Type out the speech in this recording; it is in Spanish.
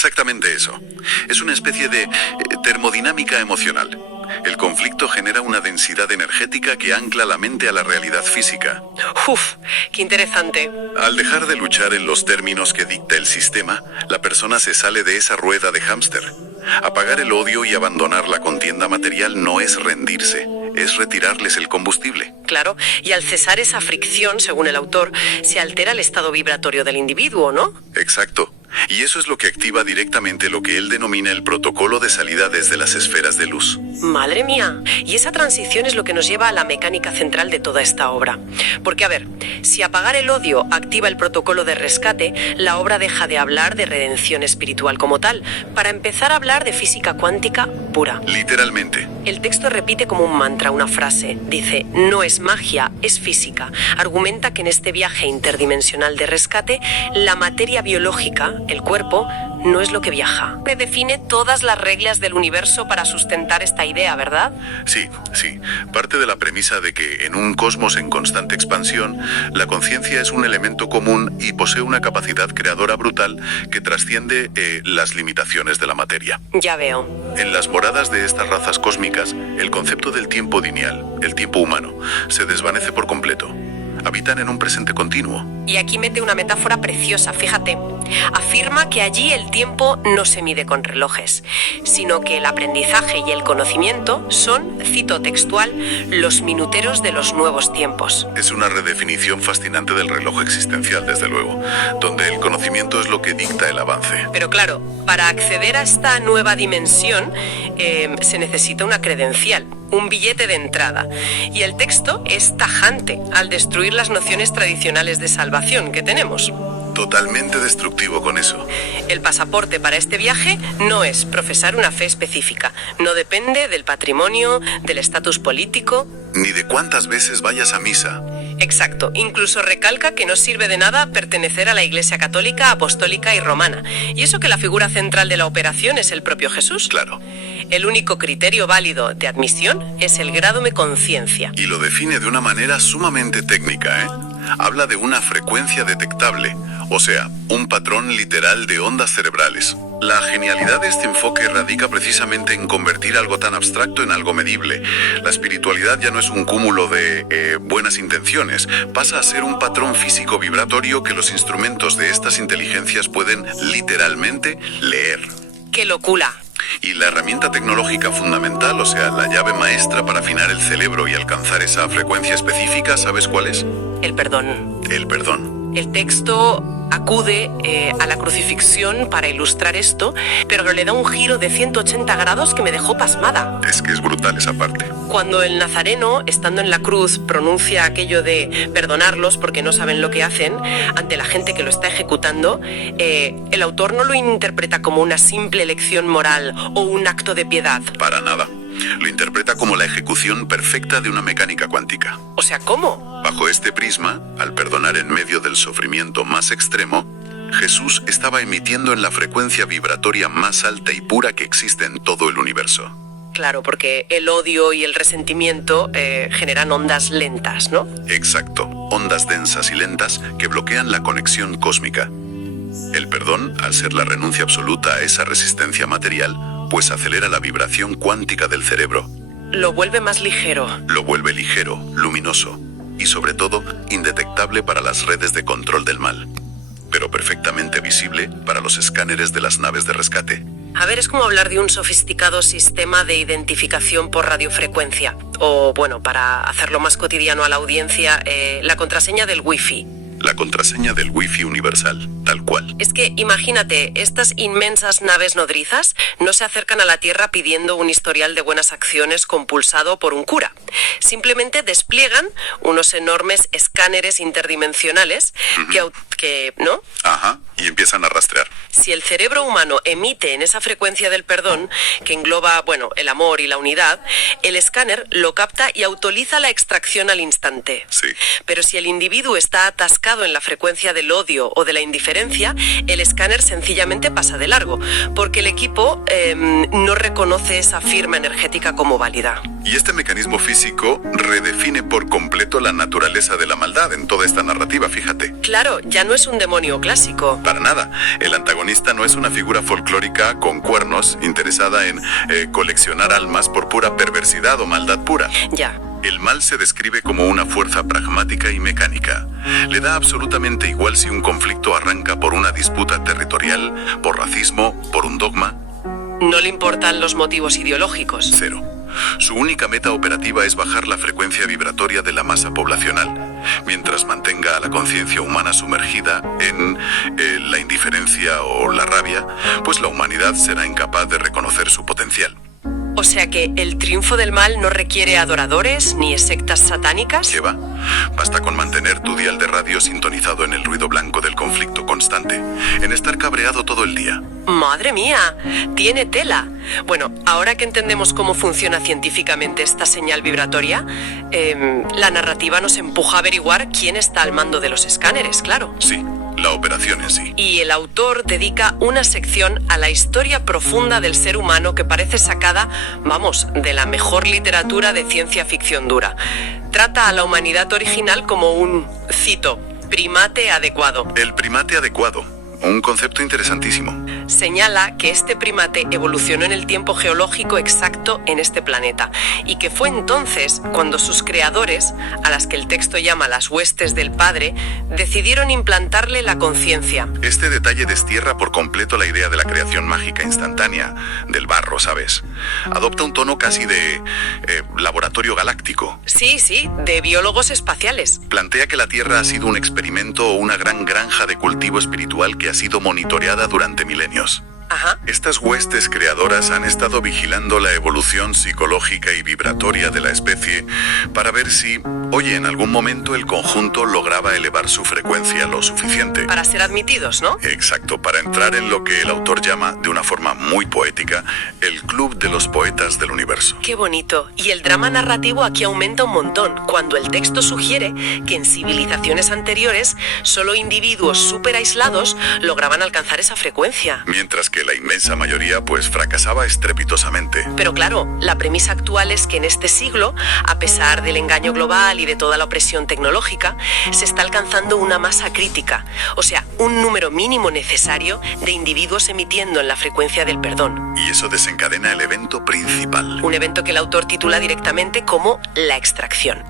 Exactamente eso. Es una especie de termodinámica emocional. El conflicto genera una densidad energética que ancla la mente a la realidad física. Uf, qué interesante. Al dejar de luchar en los términos que dicta el sistema, la persona se sale de esa rueda de hámster. Apagar el odio y abandonar la contienda material no es rendirse, es retirarles el combustible. Claro, y al cesar esa fricción, según el autor, se altera el estado vibratorio del individuo, ¿no? Exacto. Y eso es lo que activa directamente lo que él denomina el protocolo de salida desde las esferas de luz. Madre mía, y esa transición es lo que nos lleva a la mecánica central de toda esta obra. Porque, a ver, si apagar el odio activa el protocolo de rescate, la obra deja de hablar de redención espiritual como tal, para empezar a hablar de física cuántica pura. Literalmente. El texto repite como un mantra una frase. Dice, no es magia, es física. Argumenta que en este viaje interdimensional de rescate, la materia biológica, el cuerpo, no es lo que viaja. Redefine todas las reglas del universo para sustentar esta idea, ¿verdad? Sí. Parte de la premisa de que en un cosmos en constante expansión, la conciencia es un elemento común y posee una capacidad creadora brutal que trasciende las limitaciones de la materia. Ya veo. En las moradas de estas razas cósmicas, el concepto del tiempo lineal, el tiempo humano, se desvanece por completo. Habitan en un presente continuo. Y aquí mete una metáfora preciosa, fíjate. Afirma que allí el tiempo no se mide con relojes, sino que el aprendizaje y el conocimiento son, cito textual, los minuteros de los nuevos tiempos. Es una redefinición fascinante del reloj existencial, desde luego, donde el conocimiento es lo que dicta el avance. Pero claro, para acceder a esta nueva dimensión se necesita una credencial, un billete de entrada. Y el texto es tajante al destruir las nociones tradicionales de salvación que tenemos. Totalmente destructivo con eso. El pasaporte para este viaje no es profesar una fe específica. No depende del patrimonio, del estatus político. Ni de cuántas veces vayas a misa. Exacto. Incluso recalca que no sirve de nada pertenecer a la Iglesia Católica, Apostólica y Romana. Y eso que la figura central de la operación es el propio Jesús. Claro. El único criterio válido de admisión es el grado de conciencia. Y lo define de una manera sumamente técnica, ¿eh? Habla de una frecuencia detectable, o sea, un patrón literal de ondas cerebrales. La genialidad de este enfoque radica precisamente en convertir algo tan abstracto en algo medible. La espiritualidad ya no es un cúmulo de buenas intenciones, pasa a ser un patrón físico vibratorio que los instrumentos de estas inteligencias pueden literalmente leer. ¡Qué locura! Y la herramienta tecnológica fundamental, o sea, la llave maestra para afinar el cerebro y alcanzar esa frecuencia específica, ¿sabes cuál es? El perdón. El perdón. El texto acude a la crucifixión para ilustrar esto, pero le da un giro de 180 grados que me dejó pasmada. Es que es brutal esa parte. Cuando el nazareno, estando en la cruz, pronuncia aquello de perdonarlos porque no saben lo que hacen, ante la gente que lo está ejecutando, el autor no lo interpreta como una simple lección moral o un acto de piedad. Para nada. Lo interpreta como la ejecución perfecta de una mecánica cuántica. O sea, ¿cómo? Bajo este prisma, al perdonar en medio del sufrimiento más extremo, Jesús estaba emitiendo en la frecuencia vibratoria más alta y pura que existe en todo el universo. Claro, porque el odio y el resentimiento generan ondas lentas, ¿no? Exacto, ondas densas y lentas que bloquean la conexión cósmica. El perdón, al ser la renuncia absoluta a esa resistencia material, pues acelera la vibración cuántica del cerebro. Lo vuelve más ligero. Lo vuelve ligero, luminoso y sobre todo indetectable para las redes de control del mal, pero perfectamente visible para los escáneres de las naves de rescate. A ver, es como hablar de un sofisticado sistema de identificación por radiofrecuencia. O, bueno, para hacerlo más cotidiano a la audiencia, la contraseña del Wi-Fi. La contraseña del Wi-Fi universal, tal cual. Es que, imagínate, estas inmensas naves nodrizas no se acercan a la Tierra pidiendo un historial de buenas acciones compulsado por un cura. Simplemente despliegan unos enormes escáneres interdimensionales que, ¿no? Ajá, y empiezan a rastrear. Si el cerebro humano emite en esa frecuencia del perdón, que engloba, bueno, el amor y la unidad, el escáner lo capta y autoriza la extracción al instante. Sí. Pero si el individuo está atascado marcado en la frecuencia del odio o de la indiferencia, el escáner sencillamente pasa de largo, porque el equipo no reconoce esa firma energética como válida. Y este mecanismo físico redefine por completo la naturaleza de la maldad en toda esta narrativa, fíjate. Claro, ya no es un demonio clásico. Para nada. El antagonista no es una figura folclórica con cuernos interesada en coleccionar almas por pura perversidad o maldad pura. Ya. El mal se describe como una fuerza pragmática y mecánica. Le da absolutamente igual si un conflicto arranca por una disputa territorial, por racismo, por un dogma. No le importan los motivos ideológicos. Cero. Su única meta operativa es bajar la frecuencia vibratoria de la masa poblacional, mientras mantenga a la conciencia humana sumergida en la indiferencia o la rabia, pues la humanidad será incapaz de reconocer su potencial. O sea que el triunfo del mal no requiere adoradores ni sectas satánicas. ¿Qué va? Basta con mantener tu dial de radio sintonizado en el ruido blanco del conflicto constante, en estar cabreado todo el día. ¡Madre mía! Tiene tela. Bueno, ahora que entendemos cómo funciona científicamente esta señal vibratoria, la narrativa nos empuja a averiguar quién está al mando de los escáneres, claro. Sí, la operación en sí. Y el autor dedica una sección a la historia profunda del ser humano que parece sacada, vamos, de la mejor literatura de ciencia ficción dura. Trata a la humanidad original como un, cito, primate adecuado. El primate adecuado, un concepto interesantísimo. Señala que este primate evolucionó en el tiempo geológico exacto en este planeta y que fue entonces cuando sus creadores, a las que el texto llama las huestes del Padre, decidieron implantarle la conciencia. Este detalle destierra por completo la idea de la creación mágica instantánea, del barro, ¿sabes? Adopta un tono casi de laboratorio galáctico. Sí, de biólogos espaciales. Plantea que la Tierra ha sido un experimento o una gran granja de cultivo espiritual que ha sido monitoreada durante milenios. Ajá. Estas huestes creadoras han estado vigilando la evolución psicológica y vibratoria de la especie para ver si, en algún momento el conjunto lograba elevar su frecuencia lo suficiente. Para ser admitidos, ¿no? Exacto, para entrar en lo que el autor llama, de una forma muy poética, el club de los poetas del universo. Qué bonito. Y el drama narrativo aquí aumenta un montón, cuando el texto sugiere que en civilizaciones anteriores solo individuos súper aislados lograban alcanzar esa frecuencia. Mientras que la inmensa mayoría fracasaba estrepitosamente. Pero claro, la premisa actual es que en este siglo, a pesar del engaño global y de toda la opresión tecnológica, se está alcanzando una masa crítica, o sea, un número mínimo necesario de individuos emitiendo en la frecuencia del perdón. Y eso desencadena el evento principal. Un evento que el autor titula directamente como la extracción.